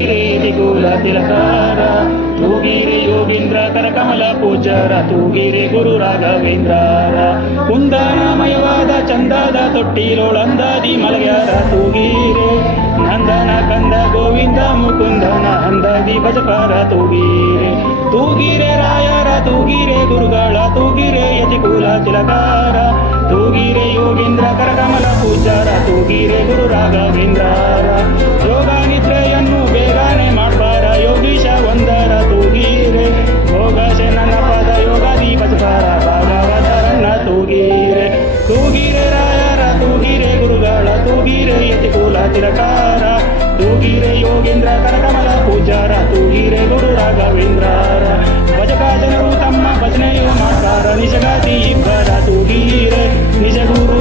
ಕುಲ ತಿಲಕಾರ ತೂಗಿರೆ ಯೋಗೀಂದ್ರ ಕರಕಮಲ ಪೂಜಾರ ತೂಗಿರೆ ಗುರು ರಾಘವೇಂದ್ರಾರ ಕುಂದನಮಯವಾದ ಚಂದದ ತೊಟ್ಟಿಲೊಳಂದಾದಿ ಮಲಗ್ಯಾರ ತೂಗಿರೆ ನಂದನ ಕಂದ ಗೋವಿಂದ ಮುಕುಂದನ ಅಂದಾದಿ ಭಜಕಾರ ತೂಗಿರೆ ತೂಗಿರೆ ರಾಯರ ತೂಗಿರೆ ಗುರುಗಳ ತೂಗಿರೆ ಯತಿಕುಲ ತಿಲಕಾರ ತೂಗಿರೆ ಯೋಗೀಂದ್ರ ಕರಕಮಲ ಪೂಜಾರ ತೂಗಿರೆ ಗುರು ರಾಘವೇಂದ್ರಾರ ಯೋಗ ನಿದ್ರೆಯನ್ನು ಬೇಗನೆ ಮಾಡ್ಬಾರ ಯೋಗೀಶ ಒಂದರ ತೂಗಿರೆ ಭೋಗಶೆ ನನ್ನ ಪದ ಯೋಗಾದಿ ಭಜಕಾರ ಭಾಗವತರನ್ನ ತೂಗಿರೆ ತೂಗಿರೆ ರಾಯರ ತೂಗಿರೆ ಗುರುಗಳ ತೂಗಿರೆ ಯತಿಕುಲ ತಿಲಕಾರ ತೂಗಿರೆ ಯೋಗೀಂದ್ರ ಕರಕಮಲ ಪೂಜಾರ ತೂಗಿರೆ ಗುರು ರಾಘವೇಂದ್ರಾರ ಭಜಕ ಜನರು ತಮ್ಮ ಭಜನೆಯು ಮಾಡ್ತಾರ ನಿಜಗಾತಿ ಇಬ್ಬರ ತೂಗಿರೆ ನಿಜ ಗುರು